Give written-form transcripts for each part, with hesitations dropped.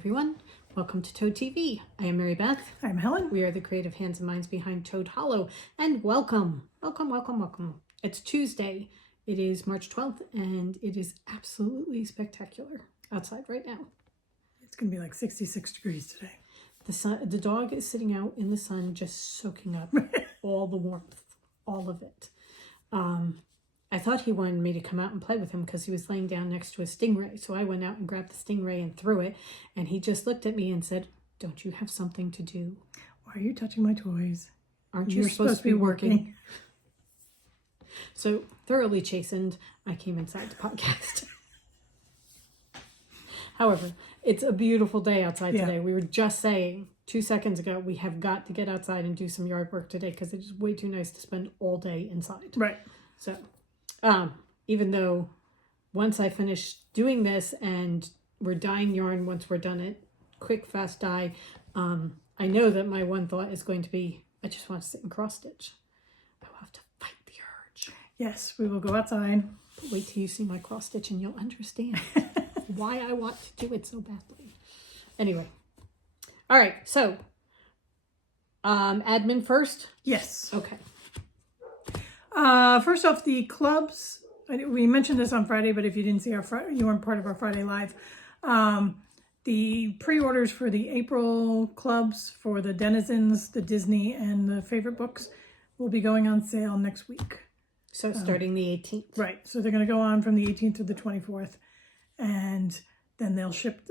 everyone. Welcome to Toad TV. I am Mary Beth. I'm Helen. We are the creative hands and minds behind Toad Hollow. And welcome. It's Tuesday. It is March 12th and it is absolutely spectacular outside right now. It's going to be like 66 degrees today. The dog is sitting out in the sun just soaking up all the warmth, all of it. I thought he wanted me to come out and play with him because he was laying down next to a stingray. So I went out and grabbed the stingray and threw it. And he just looked at me and said, "Don't you have something to do? Why are you touching my toys? Aren't you supposed to be working?" So thoroughly chastened, I came inside the podcast. However, it's a beautiful day outside today. We were just saying 2 seconds ago, we have got to get outside and do some yard work today because it is way too nice to spend all day inside. Right. So, even though once I finish doing this and we're dyeing yarn, once we're done it, quick, fast dye, I know that my one thought is going to be, I just want to sit and cross stitch. I will have to fight the urge. Yes, we will go outside. But wait till you see my cross stitch and you'll understand why I want to do it so badly. Anyway. All right. So, admin first? Yes. Okay. First off, the clubs. We mentioned this on Friday, but if you didn't see you weren't part of our Friday Live. The pre-orders for the April clubs for the Denizens, the Disney, and the favorite books will be going on sale next week. So starting the 18th. Right. So they're going to go on from the 18th to the 24th. And then they'll ship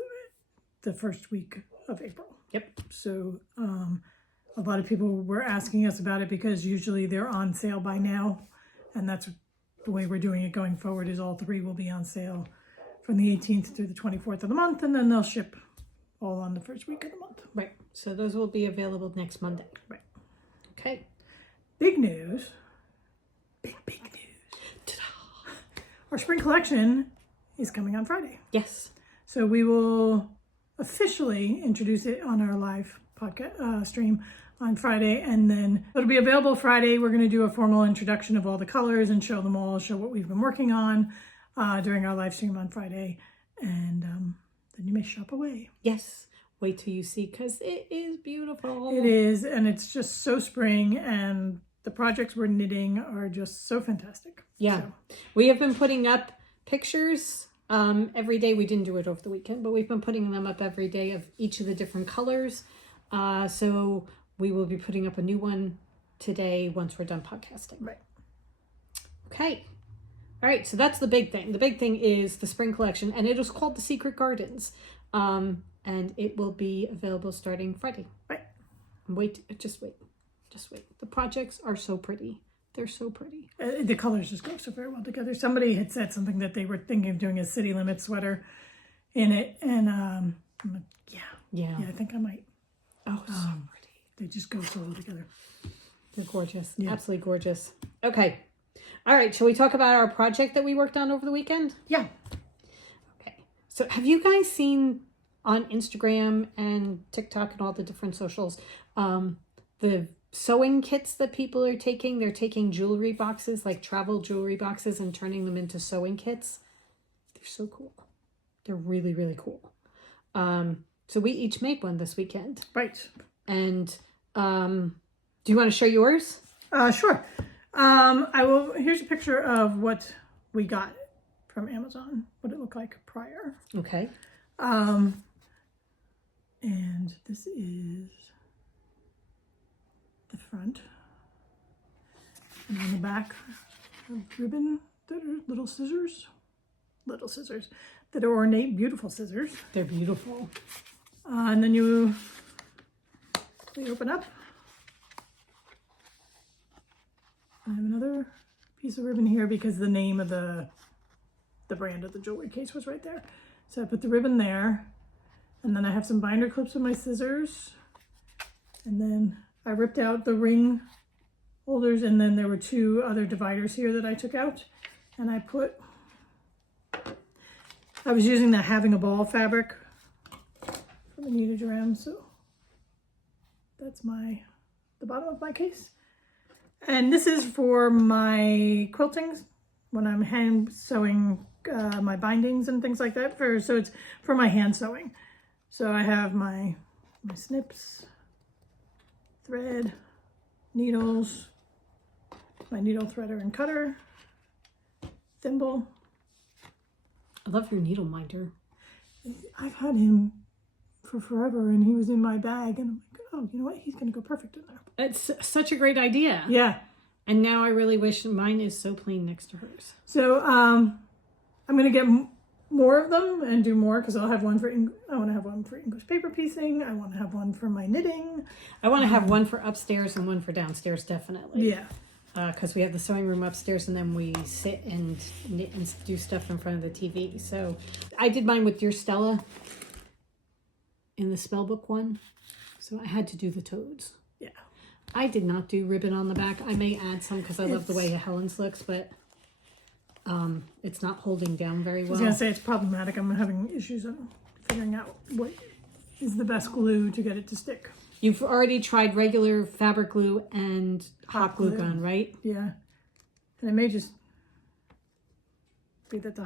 the first week of April. Yep. So a lot of people were asking us about it because usually they're on sale by now. And that's the way we're doing it going forward, is all three will be on sale from the 18th through the 24th of the month. And then they'll ship all on the first week of the month. Right. So those will be available next Monday. Right. Okay. Big news. Big news. Ta-da. Our spring collection is coming on Friday. Yes. So we will officially introduce it on our live podcast stream on Friday, and then it'll be available Friday. We're going to do a formal introduction of all the colors and show them all, show what we've been working on during our live stream on Friday, and then you may shop away. Yes. Wait till you see, because it is beautiful. It is, and it's just so spring, and the projects we're knitting are just so fantastic. Yeah. So. We have been putting up pictures every day. We didn't do it over the weekend, but we've been putting them up every day of each of the different colors. So we will be putting up a new one today once we're done podcasting. Right. Okay. All right. So that's the big thing. The big thing is the spring collection, and it is called The Secret Gardens. And it will be available starting Friday. Right. Just wait. The projects are so pretty. They're so pretty. The colors just go so very well together. Somebody had said something that they were thinking of doing a City Limit sweater in it. And I'm like, yeah, I think I might. Oh, so pretty. They just go so well together. They're gorgeous. Yeah. Absolutely gorgeous. Okay. All right. Shall we talk about our project that we worked on over the weekend? Yeah. Okay. So have you guys seen on Instagram and TikTok and all the different socials, the sewing kits that people are taking? They're taking jewelry boxes, like travel jewelry boxes, and turning them into sewing kits. They're so cool. They're really, really cool. So we each made one this weekend. Right. And do you want to show yours? Sure. Here's a picture of what we got from Amazon, what it looked like prior. Okay. And this is the front. And on the back, ribbon that are little scissors that are ornate, beautiful scissors. They're beautiful. And then they open up. I have another piece of ribbon here because the name of the brand of the jewelry case was right there. So I put the ribbon there. And then I have some binder clips with my scissors. And then I ripped out the ring holders, and then there were two other dividers here that I took out. And I was using that Having a Ball fabric from Anita Duran, so that's the bottom of my case. And this is for my quiltings when I'm hand sewing my bindings and things like that. So it's for my hand sewing. So I have my snips, thread, needles, my needle threader and cutter, thimble. I love your needle minder. I've had him for forever and he was in my bag and I'm like, oh, you know what? He's going to go perfect in there. It's such a great idea. Yeah. And now I really wish mine is so plain next to hers. So I'm going to get more of them and do more because I'll have one for, I want to have one for English paper piecing. I want to have one for my knitting. I want to have one for upstairs and one for downstairs, definitely. Yeah. Because we have the sewing room upstairs and then we sit and knit and do stuff in front of the TV. So I did mine with Dear Stella in the spellbook one. So I had to do the toads. Yeah. I did not do ribbon on the back. I may add some because I love the way Helen's looks, but it's not holding down very well. I was going to say it's problematic. I'm having issues on figuring out what is the best glue to get it to stick. You've already tried regular fabric glue and hot glue gun, right? Yeah. And it may just be that it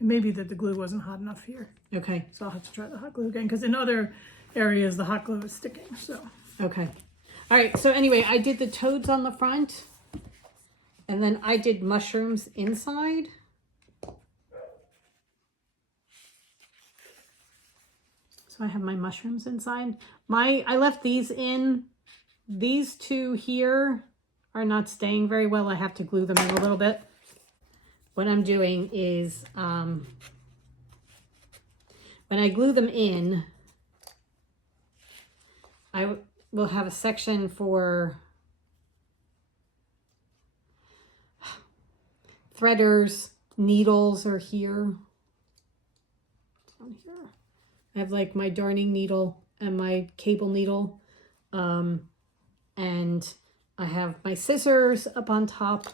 may be that the glue wasn't hot enough here. Okay. So I'll have to try the hot glue again because in other areas the hot glue is sticking. So okay. All right. So anyway, I did the toads on the front and then I did mushrooms inside. So I have my mushrooms inside. I left these in. These two here are not staying very well. I have to glue them in a little bit. What I'm doing is when I glue them in, I will have a section for threaders, needles are here. Down here. I have like my darning needle and my cable needle. And I have my scissors up on top.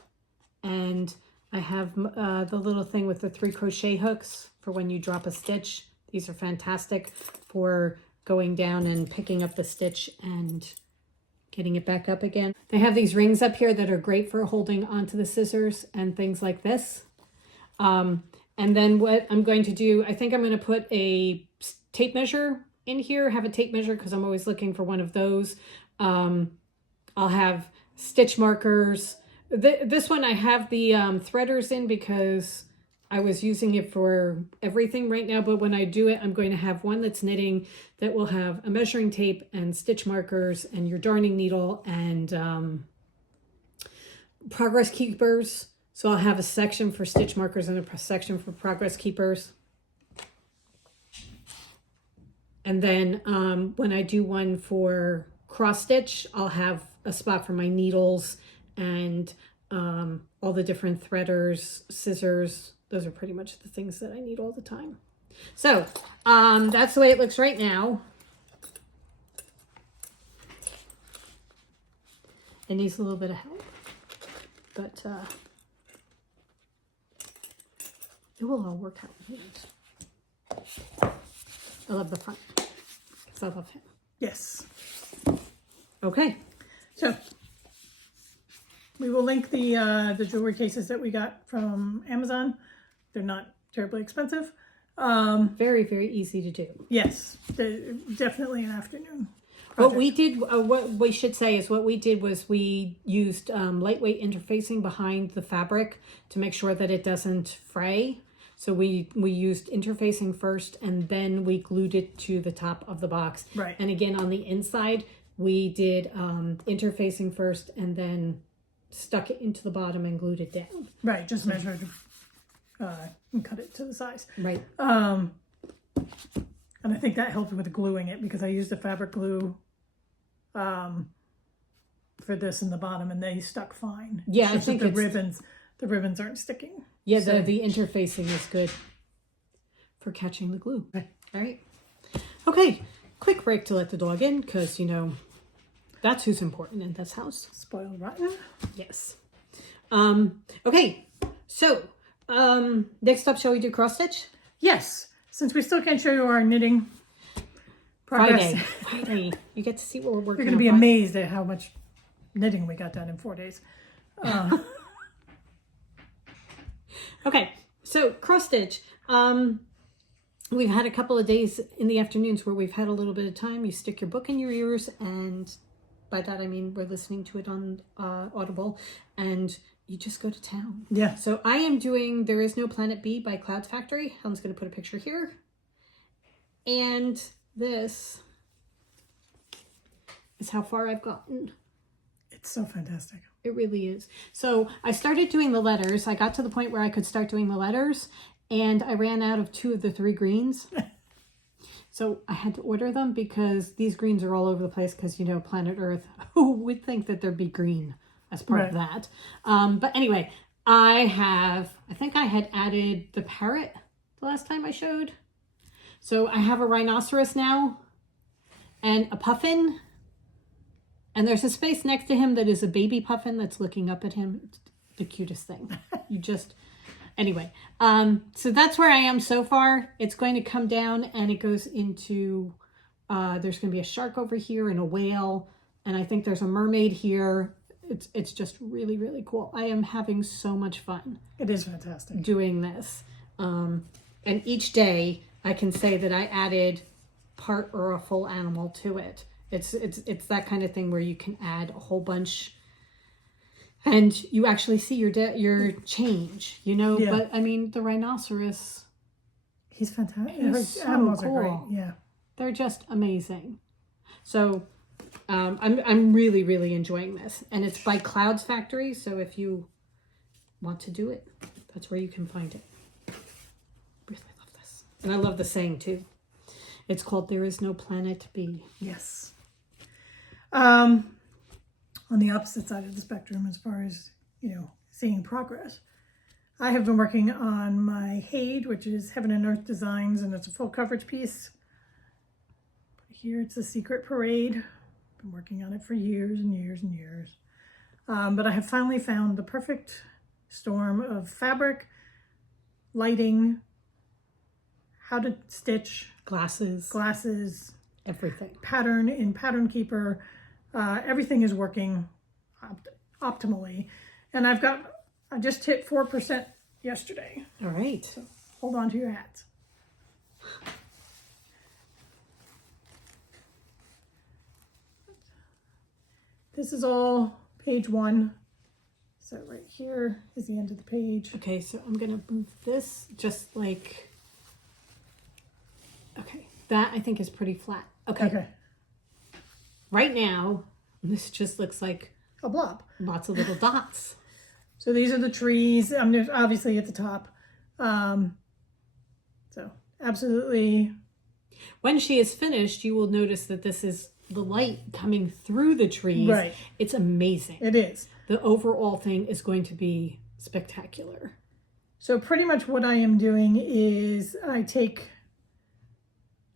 And I have the little thing with the 3 crochet hooks for when you drop a stitch. These are fantastic for going down and picking up the stitch and getting it back up again. They have these rings up here that are great for holding onto the scissors and things like this. And then what I'm going to do, I think I'm going to put a tape measure in here, have a tape measure because I'm always looking for one of those. I'll have stitch markers. This one I have the threaders in because I was using it for everything right now, but when I do it, I'm going to have one that's knitting that will have a measuring tape and stitch markers and your darning needle and progress keepers. So I'll have a section for stitch markers and a section for progress keepers. And then when I do one for cross stitch, I'll have a spot for my needles and all the different threaders, scissors. Those are pretty much the things that I need all the time. So that's the way it looks right now. It needs a little bit of help, but it will all work out. I love the front because I love him. yes. Okay. So we will link the jewelry cases that we got from Amazon. They're not terribly expensive. Very, very easy to do. Yes, definitely an afternoon project. What we did, what we should say is what we did was we used lightweight interfacing behind the fabric to make sure that it doesn't fray. So we used interfacing first and then we glued it to the top of the box. Right. And again, on the inside, we did interfacing first and then stuck it into the bottom and glued it down. Right, just measured and cut it to the size. Right. And I think that helped with gluing it because I used a fabric glue for this in the bottom and they stuck fine. Yeah, it's I think the ribbons aren't sticking. Yeah, so. the interfacing is good for catching the glue. Right. All right. Okay, quick break to let the dog in because, you know, that's who's important in this house. Spoiled rotten. Yes. Okay, so next up, shall we do cross stitch? Yes, since we still can't show you our knitting progress. Friday. You get to see what we're working on. You're going to be amazed at how much knitting we got done in 4 days. Okay, so cross stitch. we've had a couple of days in the afternoons where we've had a little bit of time. You stick your book in your ears, and by that I mean we're listening to it on Audible, and you just go to town. Yeah. So I am doing There Is No Planet B by Clouds Factory. Helen's going to put a picture here. And this is how far I've gotten. It's so fantastic. It really is. So I started doing the letters. I got to the point where I could start doing the letters, and I ran out of 2 of the 3 greens. So I had to order them because these greens are all over the place because, you know, planet Earth, who would think that there'd be green as part of that. But anyway, I think I had added the parrot the last time I showed. So I have a rhinoceros now and a puffin. And there's a space next to him that is a baby puffin that's looking up at him. It's the cutest thing. Anyway, so that's where I am so far. It's going to come down and it goes into, there's going to be a shark over here and a whale. And I think there's a mermaid here. It's just really, really cool. I am having so much fun. It is fantastic. Doing this. And each day I can say that I added part or a full animal to it. It's that kind of thing where you can add a whole bunch and you actually see your change, you know. Yeah. But I mean, the rhinoceros, he's fantastic. He's so Animals cool. are great. Yeah. They're just amazing. So I'm really, really enjoying this. And it's by Clouds Factory. So if you want to do it, that's where you can find it. Really love this. And I love the saying too. It's called There Is No Planet B. Yes. On the opposite side of the spectrum, as far as, you know, seeing progress, I have been working on my Hade, which is Heaven and Earth Designs, and it's a full coverage piece. Here it's a Secret Parade. Been working on it for years and years and years. But I have finally found the perfect storm of fabric, lighting, how to stitch, glasses, everything, pattern in Pattern Keeper. Everything is working optimally. And I just hit 4% yesterday. All right. So hold on to your hats. This is all page 1. So right here is the end of the page. Okay, so I'm going to move this just like, okay, that I think is pretty flat. Okay. Right now, this just looks like a blob. Lots of little dots. So these are the trees. There's obviously at the top. So absolutely. When she is finished, you will notice that this is the light coming through the trees. Right. It's amazing. It is. The overall thing is going to be spectacular. So pretty much what I am doing is I take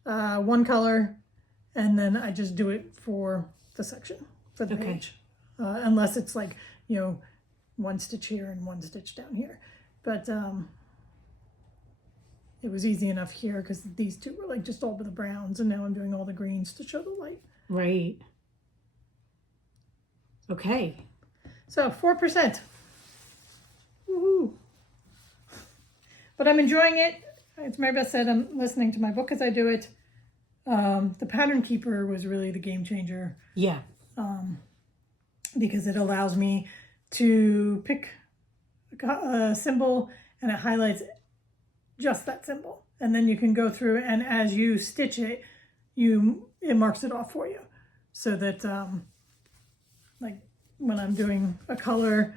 one color and then I just do it for the section, for the page. Unless it's like, you know, one stitch here and one stitch down here. But it was easy enough here because these two were like just all the browns, and now I'm doing all the greens to show the light. Right. Okay. So 4%. Woohoo. But I'm enjoying it. As Mary Beth said, I'm listening to my book as I do it. The Pattern Keeper was really the game changer. Yeah. Because it allows me to pick a symbol and it highlights just that symbol. And then you can go through and as you stitch it, it marks it off for you. So that like when I'm doing a color,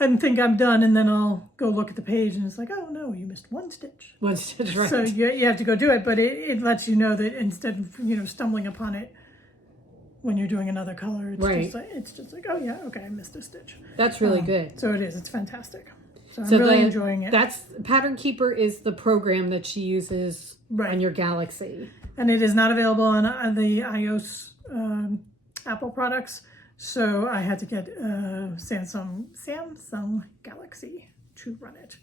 I think I'm done, and then I'll go look at the page and it's like, oh no, you missed one stitch. One stitch, right. So you have to go do it, but it lets you know that instead of, you know, stumbling upon it when you're doing another color, it's just like, oh yeah, okay, I missed a stitch. That's really good. So it's fantastic. So I'm really enjoying it. That's Pattern Keeper is the program that she uses on your Galaxy. And it is not available on the iOS Apple products. So I had to get Samsung Galaxy to run it.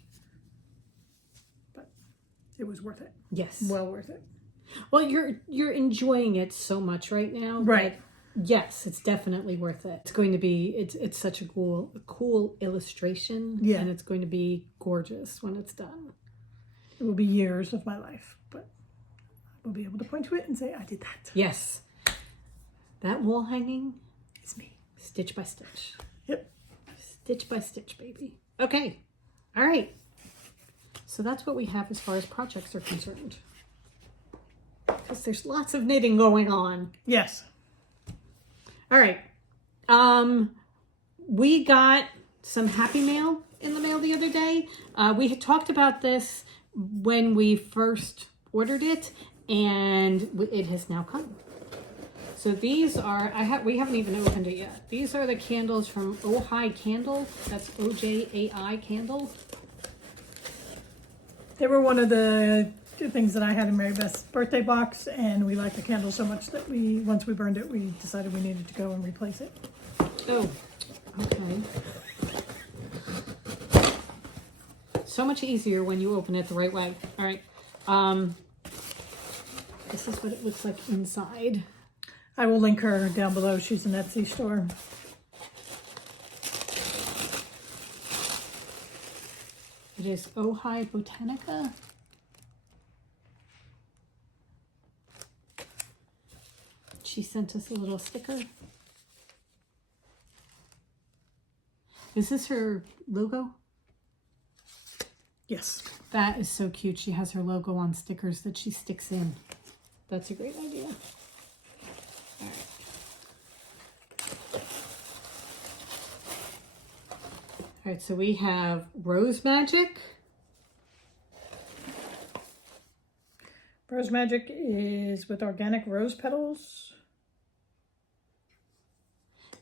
But it was worth it. Yes. Well worth it. Well, you're enjoying it so much right now. Right. Yes, it's definitely worth it. It's going to be it's such a cool illustration. Yeah. And it's going to be gorgeous when it's done. It will be years of my life, but we'll be able to point to it and say, I did that. Yes. That wall hanging It's me. stitch by stitch. Yep. Stitch by stitch, baby. Okay. All right. So that's what we have as far as projects are concerned. Because there's lots of knitting going on. Yes. All right. We got some Happy Mail in the mail the other day. We had talked about this when we first ordered it, and it has now come. So these are, we haven't even opened it yet. These are the candles from Ojai Candle. That's O-J-A-I Candle. They were one of the things that I had in Mary Beth's birthday box, and we liked the candle so much that once we burned it, we decided we needed to go and replace it. Oh, okay. So much easier when you open it the right way. All right. This is what it looks like inside. I will link her down below. She's an Etsy store. It is Ojai Botanica. She sent us a little sticker. Is this her logo? Yes. That is so cute. She has her logo on stickers that she sticks in. That's a great idea. All right. All right, so we have Rose Magic. Rose Magic is with organic rose petals.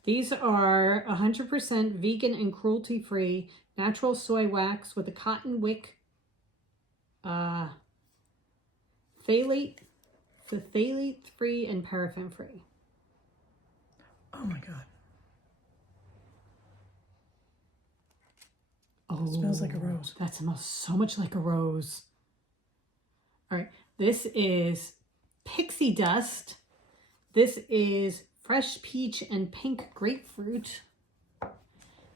These are 100% vegan and cruelty-free natural soy wax with a cotton wick, phthalate-free and paraffin-free. Oh my God. Oh, it smells like a rose. That smells so much like a rose. All right, this is pixie dust. This is fresh peach and pink grapefruit.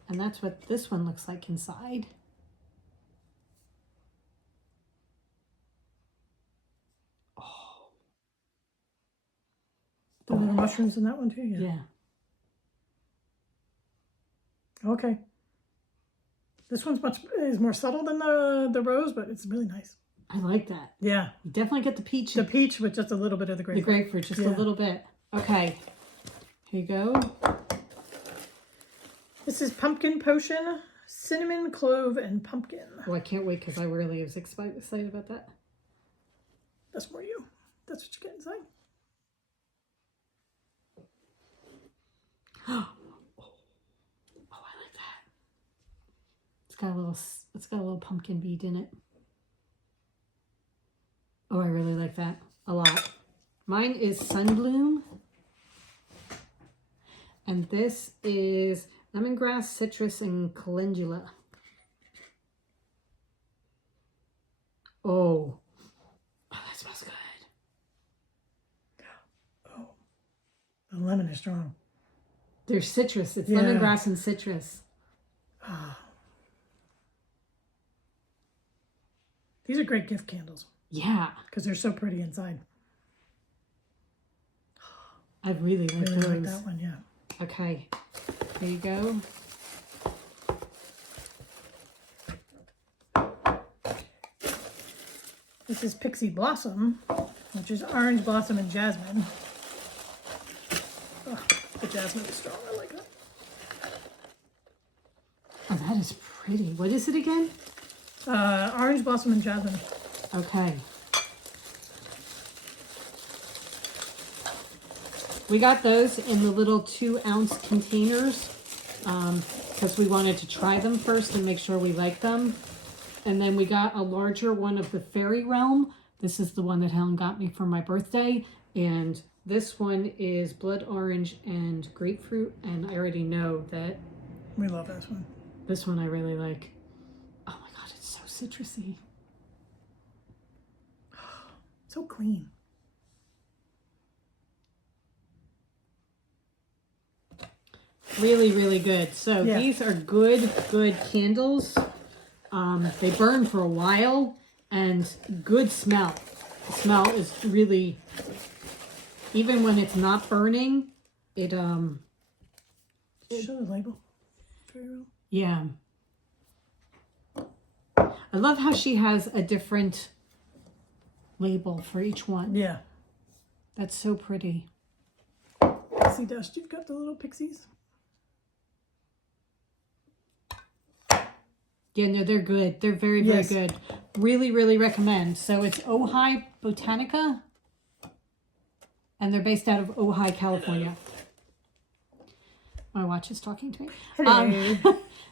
And that's what this one looks like inside. Oh. The little mushrooms in that one too? Yeah. Okay. This one's is more subtle than the rose, but it's really nice. I like that. Yeah. You definitely get the peach. The peach with just a little bit of the grapefruit. The grapefruit, just a little bit. Okay. Here you go. This is Pumpkin Potion, cinnamon, clove, and pumpkin. Oh, I can't wait because I really was excited about that. That's for you. That's what you get inside. Oh, I like that. It's got a little pumpkin bead in it. Oh, I really like that a lot. Mine is Sunbloom. And this is lemongrass, citrus, and calendula. Oh, that smells good. Oh, the lemon is strong. There's citrus. It's lemongrass and citrus. Oh. These are great gift candles. Yeah. Because they're so pretty inside. I really like those. Like that one, yeah. Okay. There you go. This is Pixie Blossom, which is orange blossom and jasmine. Oh, the jasmine is strong. I like that. Oh, that is pretty. What is it again? Orange blossom and jasmine. Okay. We got those in the little 2-ounce containers because we wanted to try them first and make sure we like them. And then we got a larger one of the Fairy Realm. This is the one that Helen got me for my birthday. And this one is blood orange and grapefruit. And I already know that we love this one. This one I really like. Oh my God, it's so citrusy. So clean. Really, really good. So these are good candles. They burn for a while, and good smell. The smell is really, even when it's not burning, it Show the label. Very well. yeah. I love how she has a different label for each one. Yeah. That's so pretty. See, Dust, you've got the little pixies. Yeah, no, they're good. They're very, very Yes. good. Really, really recommend. So it's Ojai Botanica, and they're based out of Ojai, California. My watch is talking to me. Hello.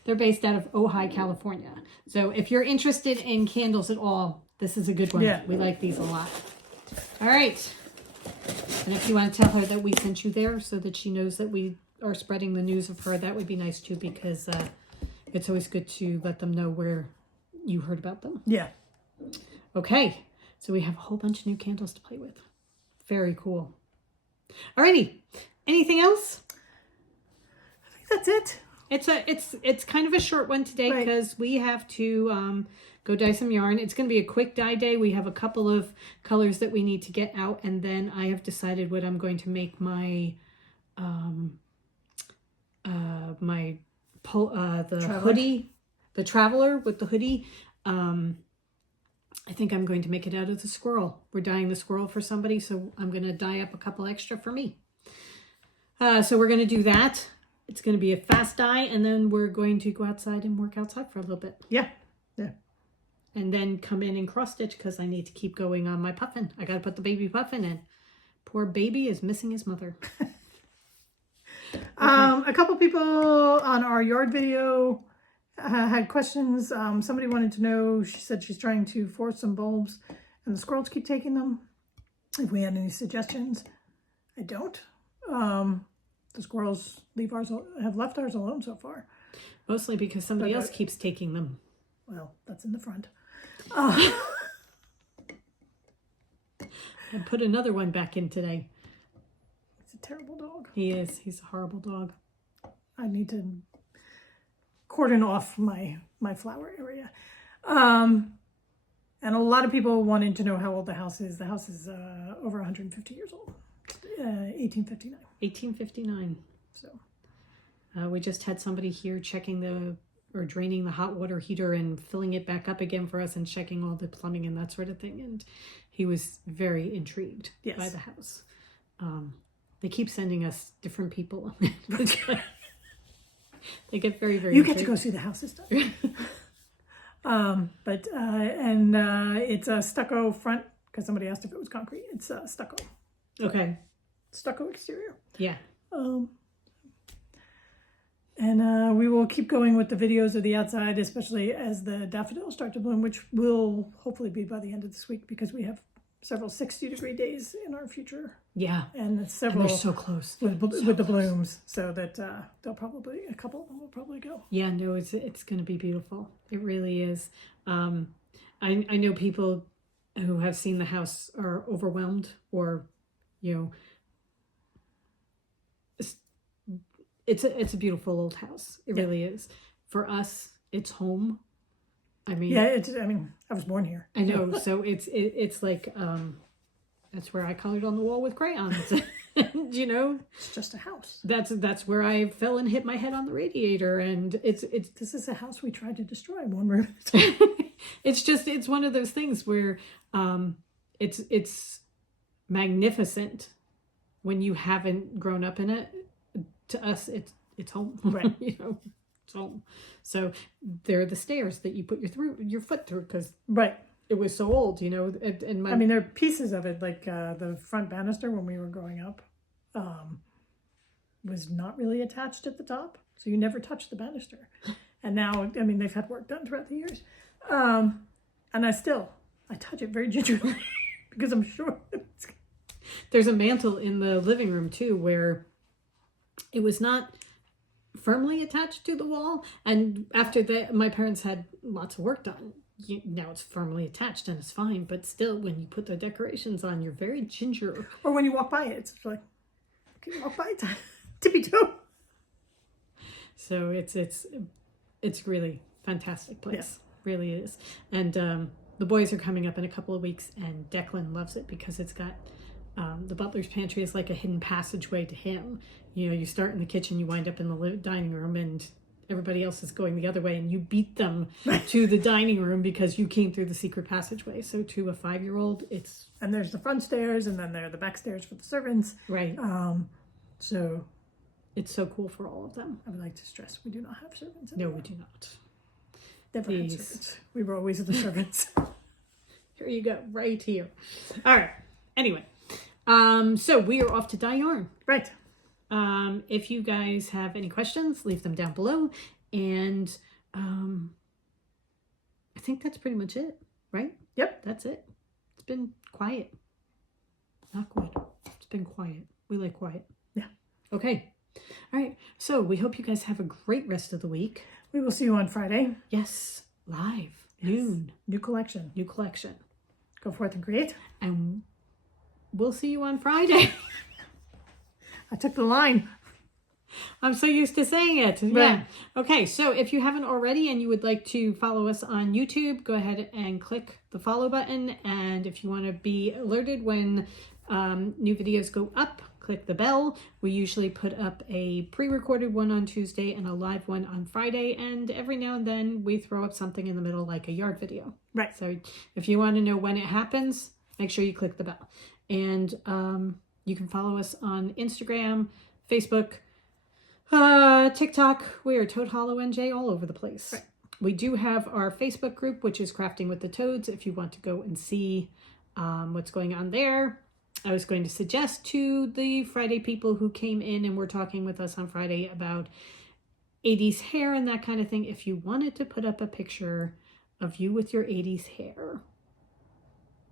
They're based out of Ojai, California. So if you're interested in candles at all, this is a good one. Yeah. We like these a lot. All right. And if you want to tell her that we sent you there so that she knows that we are spreading the news of her, that would be nice too, because it's always good to let them know where you heard about them. Yeah. Okay. So we have a whole bunch of new candles to play with. Very cool. Alrighty. Anything else? I think that's it. It's kind of a short one today Right. because we have to go dye some yarn. It's going to be a quick dye day. We have a couple of colors that we need to get out, and then I have decided what I'm going to make my the Traveler. hoodie, the traveler with the hoodie. I think I'm going to make it out of the squirrel. We're dyeing the squirrel for somebody, so I'm going to dye up a couple extra for me. So we're going to do that. It's going to be a fast dye, and then we're going to go outside and work outside for a little bit. Yeah. Yeah. And then come in and cross stitch because I need to keep going on my puffin. I got to put the baby puffin in. Poor baby is missing his mother. A couple people on our yard video had questions. Somebody wanted to know, she said she's trying to force some bulbs and the squirrels keep taking them. If we had any suggestions. I don't. The squirrels have left ours alone so far. Mostly because somebody else keeps taking them. Well, that's in the front. And put another one back in today. It's a terrible dog. He is. He's a horrible dog. I need to cordon off my flower area. And a lot of people wanted to know how old the house is. The house is over 150 years old. 1859. 1859. So we just had somebody here draining the hot water heater and filling it back up again for us and checking all the plumbing and that sort of thing. And he was very intrigued by the house. They keep sending us different people. They get very, very you get to go see the house this time. And it's a stucco front because somebody asked if it was concrete. It's stucco. Okay. Stucco exterior. Yeah. And we will keep going with the videos of the outside, especially as the daffodils start to bloom, which will hopefully be by the end of this week because we have several 60-degree days in our future. Yeah. And several they're so close. with the blooms, so that a couple of them will probably go. Yeah, no, it's going to be beautiful. It really is. I know people who have seen the house are overwhelmed or, it's a beautiful old house. It really is. For us, it's home. I mean, I was born here. I know. So it's like, that's where I colored on the wall with crayons. It's just a house. That's where I fell and hit my head on the radiator. And this is a house we tried to destroy one room. It's one of those things where, it's magnificent when you haven't grown up in it. To us, it's home, right? It's home. So there are the stairs that you put your foot through because it was so old, And there are pieces of it, like the front banister when we were growing up, was not really attached at the top, so you never touched the banister. And now, they've had work done throughout the years, and I touch it very gingerly because I'm sure there's a mantle in the living room too where it was not firmly attached to the wall, and after that my parents had lots of work done. Now it's firmly attached and it's fine, but still when you put the decorations on, you're very ginger. Or when you walk by it, it's like, can you walk by it? Tippy toe. So it's really fantastic place. Really is. And the boys are coming up in a couple of weeks, and Declan loves it because it's got the butler's pantry is like a hidden passageway to him. You know, you start in the kitchen, you wind up in the dining room, and everybody else is going the other way, and you beat them to the dining room because you came through the secret passageway. So to a 5-year-old, it's... And there's the front stairs, and then there are the back stairs for the servants. Right. So it's so cool for all of them. I would like to stress we do not have servants No, anymore. we do not. Never had servants. We were always the servants. Here you go, right here. All right. Anyway, so we are off to dye yarn. Right. If you guys have any questions, leave them down below. And I think that's pretty much it, right? Yep. That's it. It's been quiet. Not good. It's been quiet. We like quiet. Yeah. Okay. All right. So we hope you guys have a great rest of the week. We will see you on Friday. Yes. Live. Noon. New collection. New collection. Go forth and create. And we'll see you on Friday. I took the line. I'm so used to saying it. Right. Yeah. Okay, so if you haven't already and you would like to follow us on YouTube, go ahead and click the follow button. And if you want to be alerted when new videos go up, click the bell. We usually put up a pre-recorded one on Tuesday and a live one on Friday. And every now and then we throw up something in the middle like a yard video. Right. So if you want to know when it happens, make sure you click the bell. And you can follow us on Instagram, Facebook, TikTok. We are Toad Hollow NJ all over the place. Right. We do have our Facebook group, which is Crafting with the Toads, if you want to go and see what's going on there. I was going to suggest to the Friday people who came in and were talking with us on Friday about 80s hair and that kind of thing, if you wanted to put up a picture of you with your 80s hair,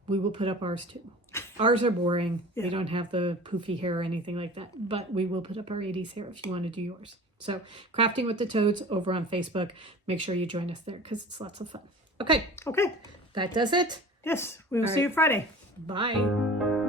we will put up ours too. Ours are boring. Yeah. We don't have the poofy hair or anything like that, but we will put up our 80s hair if you want to do yours. So Crafting with the Toads over on Facebook. Make sure you join us there because it's lots of fun. Okay. Okay. That does it. Yes. We will All see right. you Friday. Bye.